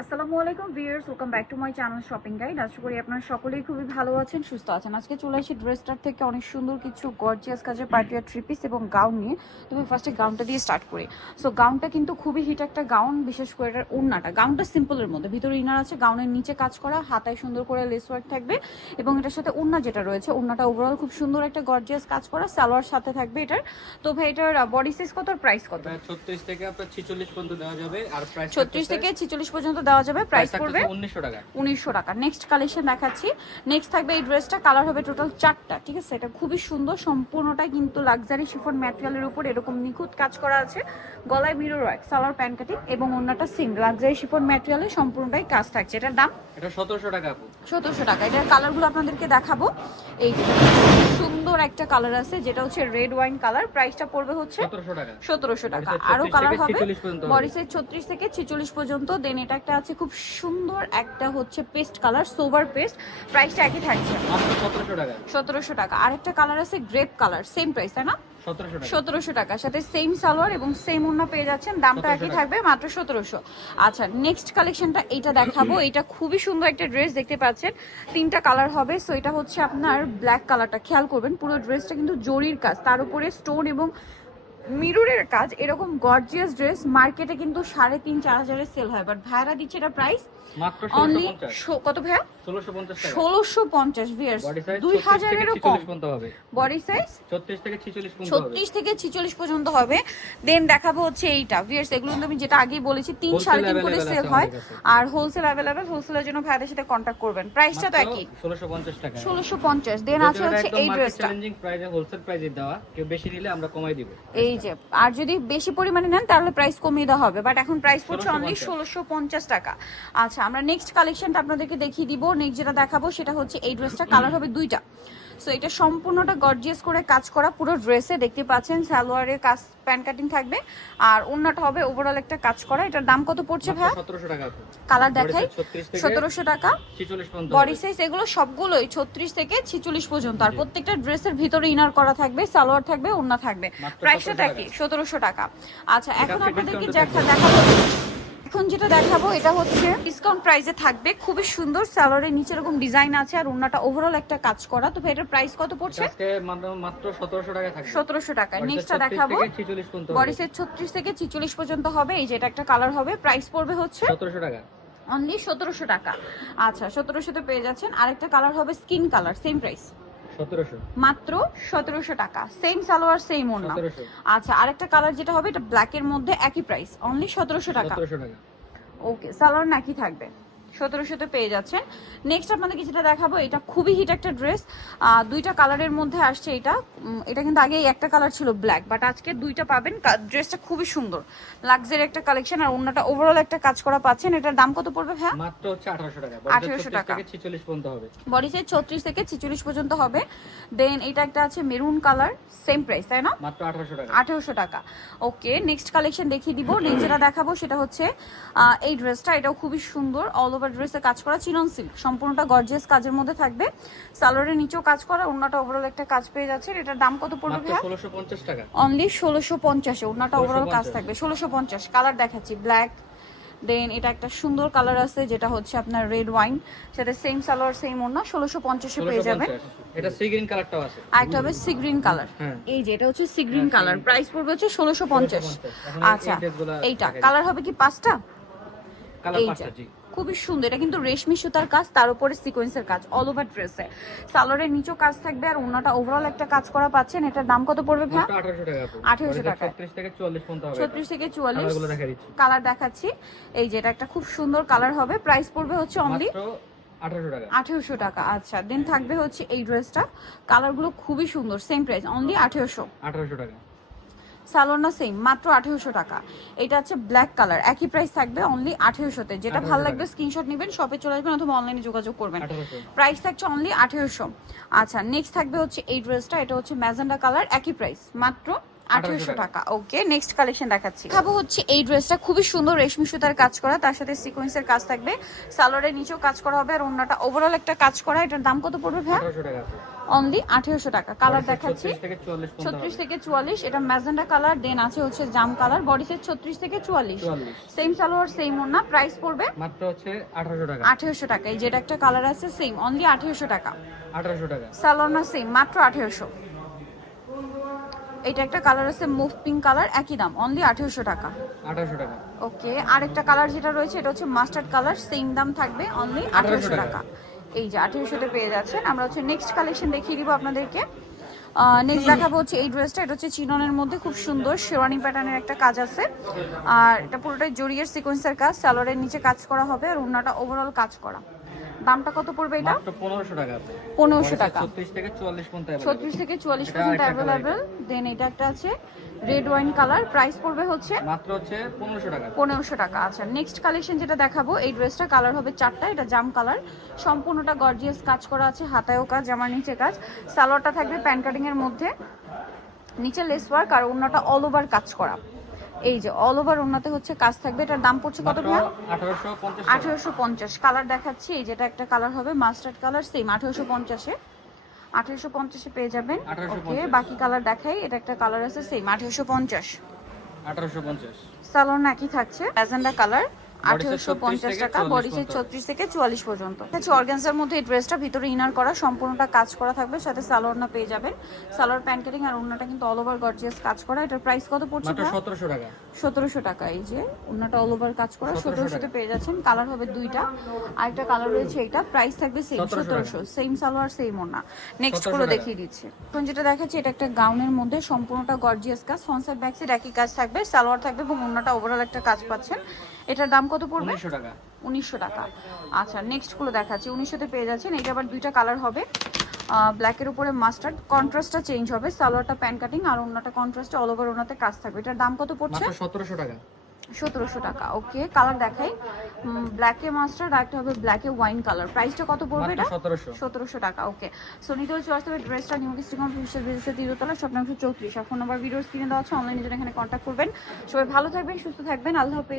আসসালামু আলাইকুম viewers welcome back to my channel shopping guide আশা করি আপনারা সকলেই খুবই ভালো আছেন সুস্থ আছেন। আজকে চলে আসি ড্রেসটার থেকে অনেক সুন্দর কিছু গর্জিয়াস কাজের পার্টিয়ার থ্রি পিস এবং গাউন নিয়ে। তুমি ফার্স্টে গাউনটা দিয়ে স্টার্ট করি। সো গাউনটা কিন্তু খুবই হিট একটা গাউন বিশেষ করে এটার ওড়নাটা। গাউনটা সিম্পলের মধ্যে। ভিতরে ইনার আছে গাউনের নিচে কাজ করা হাতায় সুন্দর করে লেস ওয়ার্ক থাকবে এবং এটার সাথে ওড়না যেটা রয়েছে ওড়নাটা ওভারঅল খুব সুন্দর একটা গর্জিয়াস কাজ করা সালোয়ার সাথে থাকবে এটার। তো ভাই এটার বডি সাইজ কত প্রাইস কত? ছত্রিশ থেকে আপনার ছিচল্লিশ পর্যন্ত দেওয়া যাবে আর প্রাইস ছত্রিশ থেকে ছিচল্লিশ পর্যন্ত দেওয়া যাবে প্রাইস পড়বে উনিশশো টাকা। উনিশশো টাকা। নেক্সট কালেকশন দেখাচ্ছি। নেক্সট থাকবে এই ড্রেসটা কালার হবে টোটাল চারটা ঠিক আছে? এটা খুবই সুন্দর সম্পূর্ণটা কিন্তু লাক্সারি শিফন ম্যাটেরিয়ালের উপর এরকম নিখুঁত কাজ করা আছে। গলায় mirror work salwar pant cutting এবং অন্যটা সিং লাক্সারি শিফন ম্যাটেরিয়ালে সম্পূর্ণটাই কাজ থাকছে। এটার দাম? এটা সতেরোশো টাকা আপু। সতেরোশো টাকা। এটার কালারগুলো আপনাদেরকে দেখাবো। এই সুন্দর একটা কালার আছে যেটা হচ্ছে রেড ওয়াইন কালার প্রাইসটা পড়বে হচ্ছে সতেরোশো টাকা। সতেরোশো টাকা। Body আরও কালার হবে 46। বডি সাইজ ছত্রিশ থেকে ছিচল্লিশ পর্যন্ত। দেন এটা একটা আছে খুব সুন্দর একটা হচ্ছে পেস্ট কালার সোভার পেস্ট প্রাইসটা একই থাকছে। সতেরোশো টাকা টাকা। আরেকটা কালার আছে গ্রেপ কালার সেম প্রাইস তাই না? সতেরোশো টাকা। সাথে সেম সালোয়ার এবং সেম ওড়না পেয়ে যাচ্ছেন। দামটা একই থাকবে মাত্র সতেরোশো। আচ্ছা নেক্সট কালেকশনটা এইটা দেখাবো। এটা খুবই সুন্দর একটা ড্রেস দেখতে পাচ্ছেন। তিনটা কালার হবে সো এটা হচ্ছে আপনার ব্ল্যাক কালারটা খেয়াল করবেন পুরো ড্রেসটা কিন্তু জরির কাজ। তার উপরে স্টোন এবং মিররের কাজ এরকম গর্জিয়াস ড্রেস মার্কেটে কিন্তু সাড়ে তিন, চার হাজারের সেল হয় বাট ভাইরা দিচ্ছে এটা প্রাইস অনলি ষোলোশো পঞ্চাশ। কত ভাইয়া? ষোলোশো পঞ্চাশ টাকা। ষোলোশো পঞ্চাশ ভিয়ার্স দুই হাজারেরও কম। ছিচল্লিশ পর্যন্ত হবে। বডি সাইজ ছত্রিশ থেকে ছিচল্লিশ পর্যন্ত হবে। ছত্রিশ থেকে ছিচল্লিশ পর্যন্ত হবে। দেন দেখাবো হচ্ছে এইটা। ভিয়ার্স এগুলো আমি যেটা আগেই বলেছি তিন সাড়ে তিন করে সেল হয়। আর হোলসেল অ্যাভেলেবেল হোলসেলের জন্য ভাইদের সাথে কন্ট্যাক্ট করবেন। প্রাইসটা তো একই। ষোলোশো পঞ্চাশ টাকা। ষোলোশো পঞ্চাশ। দেন আছে হচ্ছে এই ড্রেসটা হোলসেল প্রাইসে দেওয়া। কেউ বেশি নিলে আমরা কমাই দিব। এই যে আর যদি বেশি পরিমাণে নেন তাহলে প্রাইস কমিয়ে দেওয়া হবে। বাট এখন প্রাইস পড়ছে অনলি ষোলোশো পঞ্চাশ টাকা। আচ্ছা আমরা নেক্সট কালেকশনটা আপনাদেরকে দেখিয়ে দিব। নেক্সট যেটা দেখাবো সেটা হচ্ছে এই ড্রেসটা কালার হবে দুইটা। সো এটা সম্পূর্ণটা গর্জিয়াস করে কাজ করা পুরো ড্রেসে দেখতে পাচ্ছেন সালোয়ারের কাজ প্যান্ট কাটিং থাকবে। আর অন্যটা হবে ওভারঅল একটা কাজ করা। এটার দাম কত পড়ছে ভাই? কালার দেখাই size 36 থেকে সতেরোশো টাকা। বডি সাইজ এগুলো সবগুলোই ছত্রিশ থেকে ছিচল্লিশ পর্যন্ত। আর প্রত্যেকটা ড্রেসের ভিতরে ইনার করা থাকবে সালোয়ার থাকবে ওড়না থাকবে। প্রাইসটা 1700 কি সতেরোশো টাকা। আচ্ছা এখন আপনাদেরকে দেখা দেখাবো। এখন যেটা দেখাবো এটা হচ্ছে ডিসকাউন্ট প্রাইসে থাকবে। খুবই সুন্দর সালোয়ারের নিচে এরকম ডিজাইন আছে আর ওড়নাটা ওভারঅল একটা কাজ করা। তো এটার প্রাইস কত পড়ছে? আজকে মাত্র- মাত্র সতেরোশো টাকা থাকবে। সতেরোশো টাকা। নেক্সটটা দেখাবো। বডি সাইজ ছত্রিশ থেকে ছিচল্লিশ পর্যন্ত হবে। এই যে এটা একটা কালার হবে। প্রাইস পড়বে হচ্ছে সতেরোশো টাকা। অনলি সতেরোশো টাকা। আচ্ছা সতেরোশোতে পেয়ে যাচ্ছেন। আরেকটা কালার হবে স্কিন কালার সেম প্রাইস মাত্র সতেরোশো টাকা। সেম সালোয়ার সেম ওড়না আচ্ছা আরেকটা কালার যেটা হবে এটা ব্ল্যাক এর মধ্যে একই প্রাইস অনলি সতেরোশো টাকা। ওকে সালোয়ার নাকি থাকবে? সতেরোশোতে পেয়ে যাচ্ছেন। নেক্সট আপনাদেরকে যেটা দেখাবো এটা খুবই হিট একটা ড্রেস দুইটা কালারের মধ্যে আসছে এটা। এটা কিন্তু আগে একটা কালার ছিল ব্ল্যাক বাট আজকে দুইটা পাবেন। ড্রেসটা খুবই সুন্দর। লাক্সারি একটা কালেকশন আর অন্যটা ওভারঅল একটা কাজ করা পাচ্ছেন। এটার দাম কত পড়বে হ্যাঁ মাত্র হচ্ছে আঠারোশো টাকা। 1800 টাকা। ছিচল্লিশ পর্যন্ত হবে। বডি সাইজ ছত্রিশ থেকে ছিচল্লিশ পর্যন্ত হবে। দেন এটা একটা আছে মেরুন কালার সেম প্রাইস তাই না? মাত্র আঠারোশো টাকা। আঠেরোশো টাকা। ওকে নেক্সট কালেকশন দেখিয়ে দিব। নেক্সট যেটা দেখাবো সেটা হচ্ছে আহ, এই ড্রেসটা এটাও খুবই সুন্দর। অল ওভার ড্রেসে কাজ করা চিনন সিল্ক সম্পূর্ণটা গর্জিয়াস কাজের মধ্যে থাকবে। সালোয়ারের নিচেও কাজ করা ওনাটা ওভারঅল একটা কাজ পেয়ে যাচ্ছে এটার দাম কত পড়বে ষোলোশো পঞ্চাশ টাকা। অনলি ষোলোশো পঞ্চাশে ওনাটা ওভারঅল কাজ থাকবে। ষোলোশো পঞ্চাশ কালার দেখাচ্ছি ব্ল্যাক দেন এটা একটা সুন্দর কালার আছে যেটা হচ্ছে আপনার রেড ওয়াইন সেটা সেম সালোয়ার সেম ওনা ষোলোশো পঞ্চাশে পেয়ে যাবেন। এটা সি গ্রিন কালারটাও আছে। আর একটা হবে সি গ্রিন কালার। এই যে এটা হচ্ছে সি গ্রিন কালার প্রাইস পড়বে হচ্ছে ষোলোশো পঞ্চাশ। 1650 আচ্ছা এইটা কালার হবে কি পাঁচটা? কালার এই পাঁচটা জি। খুবই সুন্দর। এটা কিন্তু রেশমি সুতার কাজ তার উপরে সিকোয়েন্সের কাজ অল ওভার ড্রেসে সালোয়ারের নিচেও কাজ থাকবে আর ওনাটা ওভারঅল একটা কাজ করা পাচ্ছেন। এটার দাম কত পড়বে ভাই মাত্র আঠারোশো টাকা 1800 টাকা। ছত্রিশ থেকে চুয়াল্লিশ পর্যন্ত হবে ছত্রিশ থেকে চুয়াল্লিশ কালারগুলো দেখা দিচ্ছি। কালার দেখাচ্ছি। এই যে এটা একটা খুব সুন্দর কালার হবে। প্রাইস পড়বে হচ্ছে অনলি মাত্র আঠারোশো টাকা। আচ্ছা দেন থাকবে হচ্ছে এই ড্রেসটা কালারগুলো খুবই সুন্দর সেম প্রাইস অনলি আঠেরোশো। আঠারোশো টাকা। সালোনা সেম মাত্র আঠেরোশো টাকা। এটা হচ্ছে ব্ল্যাক কালার একই প্রাইস থাকবে অনলি আঠেরোশোতে। যেটা 1800 ভালো লাগবে স্ক্রিনশট নেবেন শপে চলে আসবেন অথবা অনলাইনে যোগাযোগ করবেন। প্রাইস থাকছে অনলি আঠেরোশো। আচ্ছা নেক্সট থাকবে হচ্ছে এই ড্রেসটা এটা হচ্ছে ম্যাজেন্ডা কালার একই প্রাইস মাত্র আঠেরোশো 1800 টাকা। ওকে নেক্সট কালেকশন দেখাচ্ছি। খাব হচ্ছে এই ড্রেসটা খুবই সুন্দর রেশমি সুতার কাজ করা তার সাথে সিকোয়েন্সের কাজ থাকবে। সালোয়ারের নিচেও কাজ করা হবে আর অন্যটা ওভারঅল একটা কাজ করা এটার দাম কত পড়বে ভাই অনলি আঠেরোশো টাকা। কালার দেখাচ্ছি। 36 থেকে 44 পর্যন্ত ছত্রিশ থেকে চুয়াল্লিশ। এটা ম্যাজেন্ডা কালার দেন আছে হচ্ছে জাম কালার বডি সেট ছত্রিশ থেকে চুয়াল্লিশ। সেম সালোয়ার সেম ওনা প্রাইস পড়বে মাত্র হচ্ছে 1800 টাকা। আঠেরোশো টাকা। এই যেটা একটা কালার আছে সেম অনলি আঠেরোশো টাকা। 1800 টাকা। সালোয়ার সেম মাত্র আঠেরোশো। এটা একটা কালার আছে মুভ পিঙ্ক কালার একই দাম। অনলি আঠেরোশো টাকা। 1800 টাকা। ওকে আরেকটা কালার যেটা রয়েছে এটা হচ্ছে মাস্টার্ড কালার সেম দাম থাকবে অনলি আঠেরোশো টাকা। এই যে আঠেরোশোতে পেয়ে যাচ্ছেন। আমরা হচ্ছে নেক্সট কালেকশন দেখিয়ে দিব আপনাদেরকে। নেক্সট দেখাবো হচ্ছে এই ড্রেসটা এটা হচ্ছে চিননের মধ্যে খুব সুন্দর শেওয়ানি প্যাটার্নের একটা কাজ আছে। আর এটা পুরোটাই জরিয়ের সিকোয়েন্সের কাজ। স্যালোয়ারের নিচে কাজ করা হবে আর ওনাটা ওভারঅল কাজ করা। দামটা কত পড়বে এটা? 1500 টাকা। পনেরোশো টাকা। 36 থেকে 44 পর্যন্ত ছত্রিশ থেকে চুয়াল্লিশ পর্যন্ত অ্যাভেলেবেল দেন এটা একটা আছে রেড ওয়াইন কালার প্রাইস পড়বে হচ্ছে মাত্র হচ্ছে 1500 টাকা। পনেরোশো টাকা। আচ্ছা নেক্সট কালেকশন যেটা দেখাবো এই ড্রেসটা কালার হবে চারটা এটা জাম কালার সম্পূর্ণটা গর্জিয়াস কাজ করা আছে হাতায়ও কাজ জামার নিচে কাজ। সালোয়ারটা থাকবে প্যান কাটিং এর মধ্যে। নিচে লেস ওয়ার্ক আর অন্যটা অল ওভার কাজ করা। এই যে অল ওভার ওনাতে হচ্ছে কাজ থাকবে। এটার দাম পড়ছে কত ভাইয়া? 1850 পঞ্চাশ কালার দেখাচ্ছি এই যেটা একটা কালার হবে মাস্টার্ড কালার সেম আঠেরোশো পঞ্চাশে। আঠেরোশো পঞ্চাশে পেয়ে যাবেন। ওকে বাকি কালার দেখাই এটা একটা কালার আছে সেম আঠেরোশো পঞ্চাশ। 1850 সালোন একই থাকছে ম্যাজেন্ডা কালার আঠেরোশো পঞ্চাশ টাকা 44 বডি সেট ছত্রিশ থেকে চুয়াল্লিশ পর্যন্ত। হচ্ছে অর্গানজার মধ্যে এই ড্রেসটা ভিতরে ইনার করা সম্পূর্ণটা কাজ করা থাকবে সাথে সালোয়ার না পেয়ে যাবেন। সালোয়ার প্যান্ট কাটিং আর ওড়নাটা কিন্তু অল ওভার গর্জিয়াস কাজ করা। এটার প্রাইস কত পড়ছে 1700 টাকা। সতেরোশো টাকা এই যে ওড়নাটা অল ওভার কাজ করা। 1700 সতেরোশোতে পেয়ে যাচ্ছেন। কালার হবে দুইটা। আরেকটা কালার রয়েছে এটা। প্রাইস থাকবে সেম 1700 সতেরোশো। সেম সালোয়ার সেম ওড়না। নেক্সট 1700 গুলো দেখিয়ে দিচ্ছি। এখন যেটা দেখাচ্ছি এটা একটা গাউনের মধ্যে সম্পূর্ণটা গর্জিয়াস কাজ। ফ্রন্ট সাইড ব্যাক সাইড একই কাজ থাকবে। সালোয়ার থাকবে এবং ওড়নাটা ওভারঅল একটা কাজ পাচ্ছেন। এটার দাম কত পড়বে? 1900 টাকা। উনিশশো টাকা। আচ্ছা নেক্সটগুলো দেখাচ্ছি। উনিশশোতে পেয়ে যাচ্ছেন এটা আবার দুইটা কালার হবে। ব্ল্যাকের উপরে মাস্টার্ড কন্ট্রাস্টটা চেঞ্জ হবে। সালোয়ারটা প্যান কাটিং আর ওনাটা কন্ট্রাস্টে অল ওভার ওনাতে কাজ থাকবে। এটার দাম কত পড়ছে? 1700 টাকা। সতেরোশো টাকা ওকে কালার দেখাই। ব্ল্যাকে মাস্টার্ড আর একটা হবে ব্ল্যাকে ওয়াইন কালার প্রাইসটা কত পড়বে এটা? 1700 সতেরোশো। টাকা ওকে সো নিতে হচ্ছে আসতে হবে ড্রেসটা নিউ স্টিকম ফিউচার বিজনেসের তিরতলা সব নাম চৌত্রিশ। আর ফোন নাম্বার ভিডিওস কিনে দেওয়া আছে অনলাইনে জন্য এখানে কন্ট্যাক্ট করবেন। সবাই ভালো থাকবেন সুস্থ থাকবেন। আল্লাহ হাফেজ।